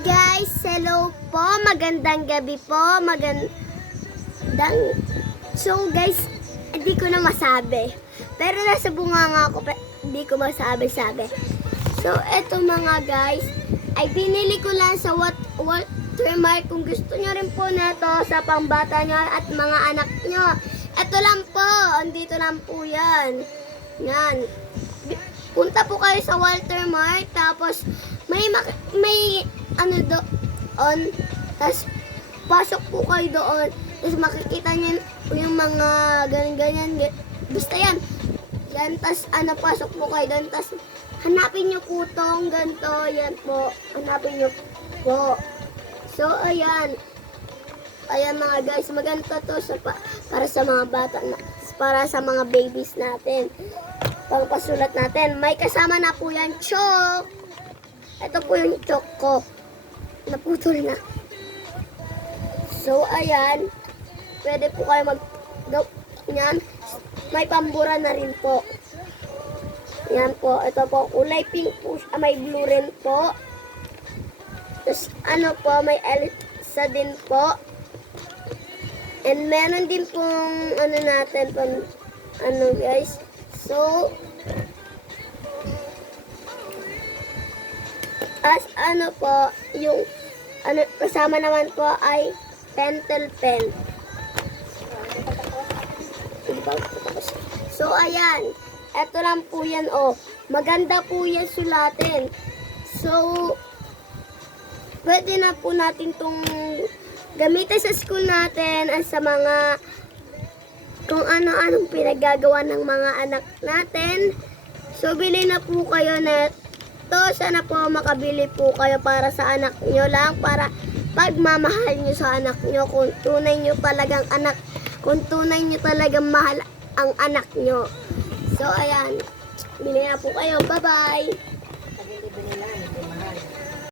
guys, hello po, magandang gabi po, So guys, hindi ko na masabi. Pero nasa bunganga ko, hindi ko masabi-sabi. So eto mga guys, ay binili ko lang sa Watermark. Kung gusto nyo rin po neto sa pangbata nyo at mga anak nyo. Eto lang po, andito lang po yan. Yan. Punta po kayo sa Watermark, tapos may ano doon, tapos pasok po kayo doon, tapos makikita nyo yung mga ganyan, basta yan, tapos pasok po kayo doon, tapos hanapin nyo kutong, ganito, yan po, hanapin nyo po. So, ayan mga guys, maganda to para sa mga bata, para sa mga babies natin, pangpasulat natin. May kasama na po yan, chalk. Ito po yung chalk ko. Naputol na. So, ayan. Pwede po kayo yan. May pambura na rin po. Yan po. Ito po. Kulay pink po. May blue rin po. Tapos, may Elsa din po. And meron din pong, natin, guys. So, as po, yung kasama naman po ay pentel pen. So, ayan. Ito lang po yan, maganda po yan sulatin. So, pwede na po natin tong gamitin sa school natin at sa mga kung ano-anong pinagagawa ng mga anak natin. So, bili na po kayo neto. Sana po makabili po kayo para sa anak nyo lang, para pagmamahal nyo sa anak nyo, kung tunay nyo talagang mahal ang anak nyo. So, ayan. Bili na po kayo. Bye-bye!